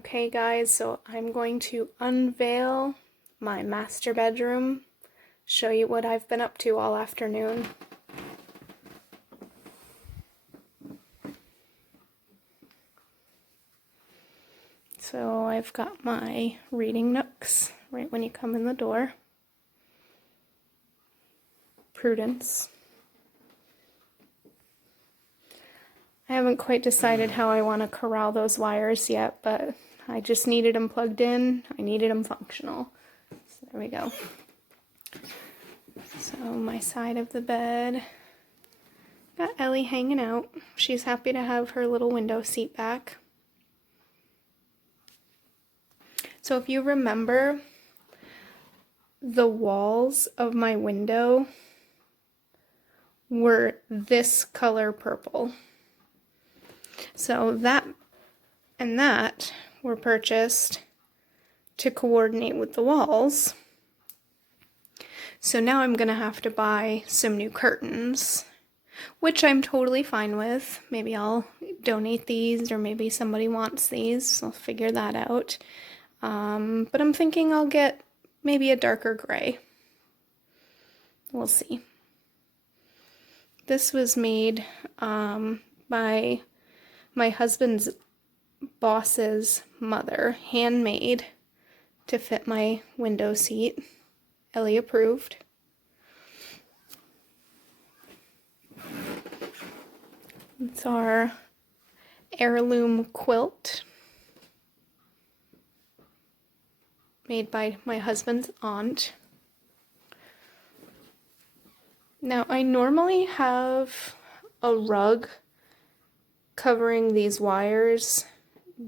Okay guys, so I'm going to unveil my master bedroom, show you what I've been up to all afternoon. So I've got my reading nooks right when you come in the door. Prudence. I haven't quite decided how I want to corral those wires yet, but I just needed them plugged in. I needed them functional. So there we go. So my side of the bed. Got Ellie hanging out. She's happy to have her little window seat back. So if you remember, the walls of my window were this color purple. So that and that were purchased to coordinate with the walls. So now I'm gonna have to buy some new curtains, which I'm totally fine with. Maybe I'll donate these, or maybe somebody wants these. I'll figure that out. But I'm thinking I'll get maybe a darker gray. We'll see. This was made by my husband's boss's mother, handmade to fit my window seat. Ellie approved. It's our heirloom quilt made by my husband's aunt. Now I normally have a rug covering these wires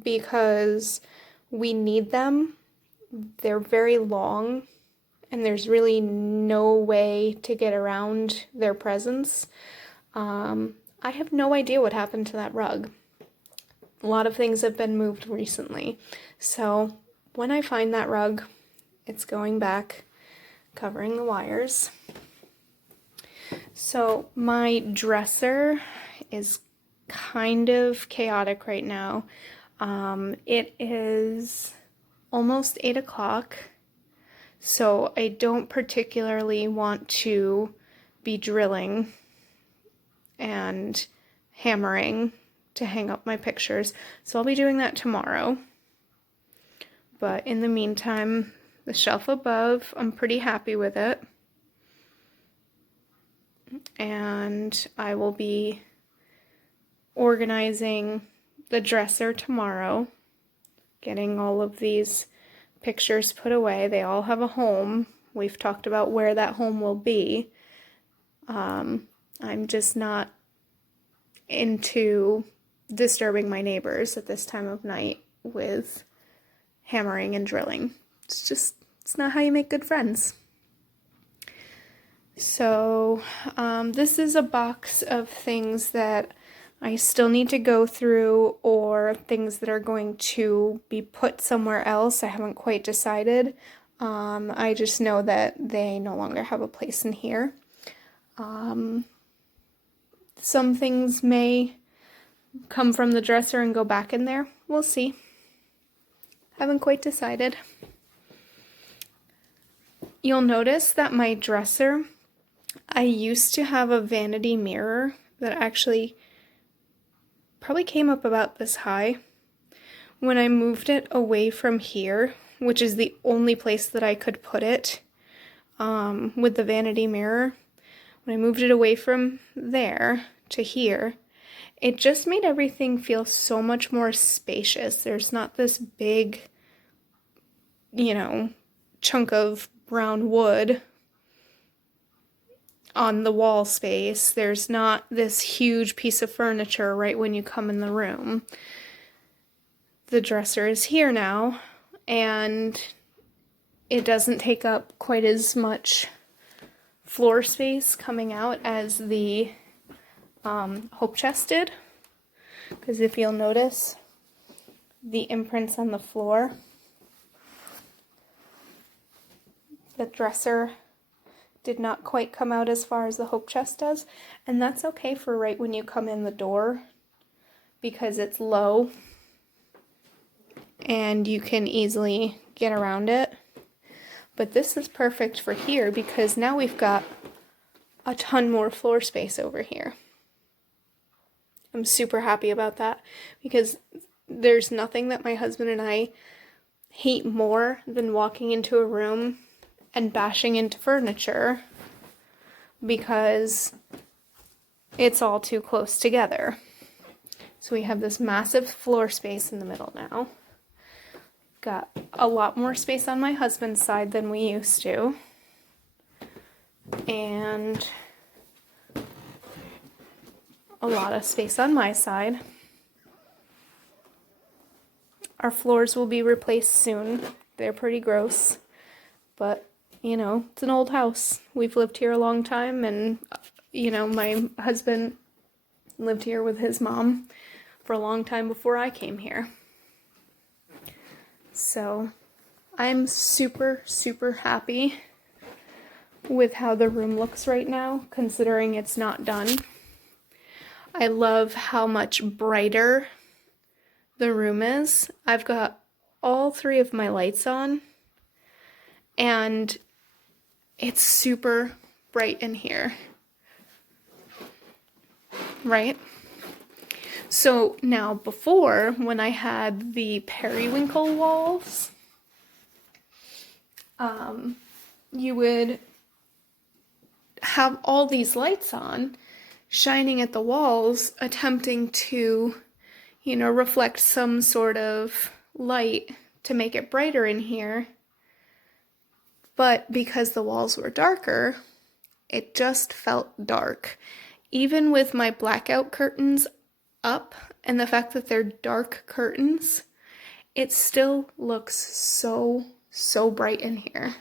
because we need them. They're very long and there's really no way to get around their presence. I have no idea what happened to that rug. A lot of things have been moved recently. So when I find that rug, it's going back, covering the wires. So my dresser is kind of chaotic right now. It is almost 8 o'clock, so I don't particularly want to be drilling and hammering to hang up my pictures, so I'll be doing that tomorrow. But in the meantime, the shelf above, I'm pretty happy with it. And I will be organizing the dresser tomorrow, getting all of these pictures put away. They all have a home. We've talked about where that home will be. I'm just not into disturbing my neighbors at this time of night with hammering and drilling. It's not how you make good friends. So this is a box of things that I still need to go through, or things that are going to be put somewhere else. I haven't quite decided. I just know that they no longer have a place in here. Some things may come from the dresser and go back in there. We'll see. Haven't quite decided. You'll notice that my dresser, I used to have a vanity mirror that actually probably came up about this high. When I moved it away from here, which is the only place that I could put it with the vanity mirror, when I moved it away from there to here, it just made everything feel so much more spacious. There's not this big, chunk of brown wood on the wall space. There's not this huge piece of furniture right when you come in the room. The dresser is here now, and it doesn't take up quite as much floor space coming out as the hope chest did. Because if you'll notice, the imprints on the floor, the dresser did not quite come out as far as the hope chest does, and that's okay for right when you come in the door because it's low and you can easily get around it. But this is perfect for here because now we've got a ton more floor space over here. I'm super happy about that because there's nothing that my husband and I hate more than walking into a room and bashing into furniture because it's all too close together. So we have this massive floor space in the middle now. Got a lot more space on my husband's side than we used to. And a lot of space on my side. Our floors will be replaced soon. They're pretty gross. But, you know, it's an old house. We've lived here a long time, and, you know, my husband lived here with his mom for a long time before I came here. So I'm super, super happy with how the room looks right now, considering it's not done. I love how much brighter the room is. I've got all 3 of my lights on, and it's super bright in here, right? So now before, when I had the periwinkle walls, you would have all these lights on, shining at the walls, attempting to, you know, reflect some sort of light to make it brighter in here. But because the walls were darker, it just felt dark. Even with my blackout curtains up and the fact that they're dark curtains, it still looks so, so bright in here.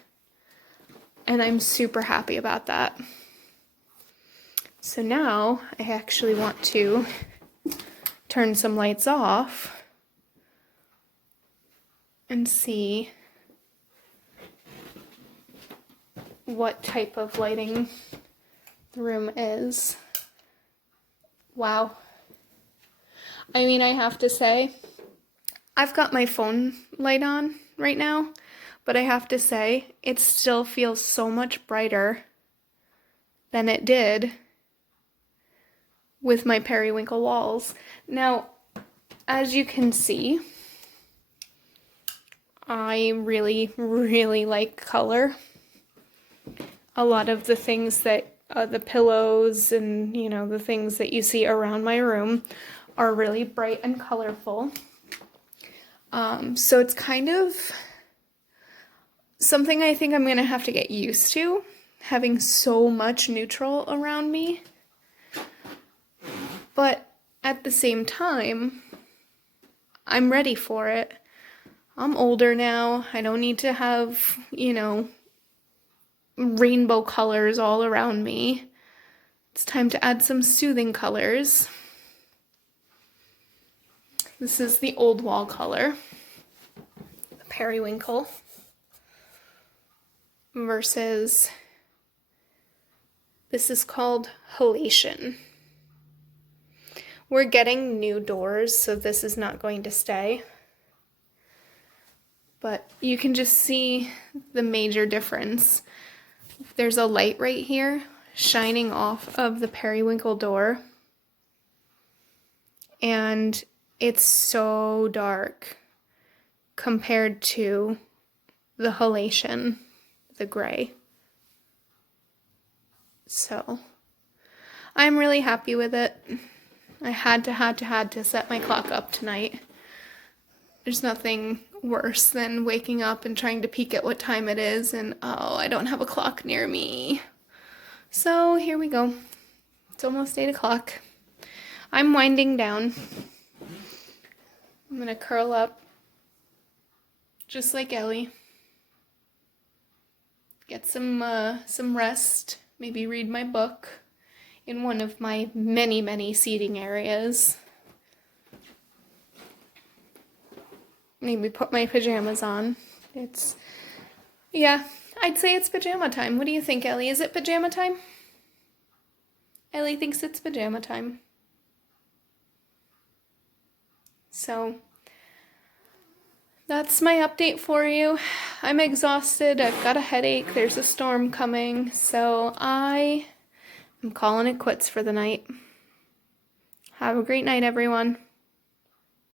And I'm super happy about that. So now I actually want to turn some lights off and see what type of lighting the room is. Wow. I mean, I have to say, I've got my phone light on right now, but I have to say, it still feels so much brighter than it did with my periwinkle walls. Now, as you can see, I really, really like color. A lot of the things that, the pillows and, you know, the things that you see around my room are really bright and colorful. So it's kind of something I think I'm gonna have to get used to, having so much neutral around me. But at the same time, I'm ready for it. I'm older now. I don't need to have, you know, rainbow colors all around me. It's time to add some soothing colors. This is the old wall color, the periwinkle, versus this is called halation. We're getting new doors, so this is not going to stay. But you can just see the major difference. There's a light right here shining off of the periwinkle door, and it's so dark compared to the halation, the gray. So I'm really happy with it. I had to set my clock up tonight. There's nothing worse than waking up and trying to peek at what time it is and, oh, I don't have a clock near me. So here we go. It's almost 8 o'clock. I'm winding down. I'm gonna curl up just like Ellie. Get some rest, maybe read my book in one of my many, many seating areas. Maybe put my pajamas on. Yeah, I'd say it's pajama time. What do you think, Ellie? Is it pajama time? Ellie thinks it's pajama time. So, that's my update for you. I'm exhausted. I've got a headache. There's a storm coming. So I am calling it quits for the night. Have a great night, everyone.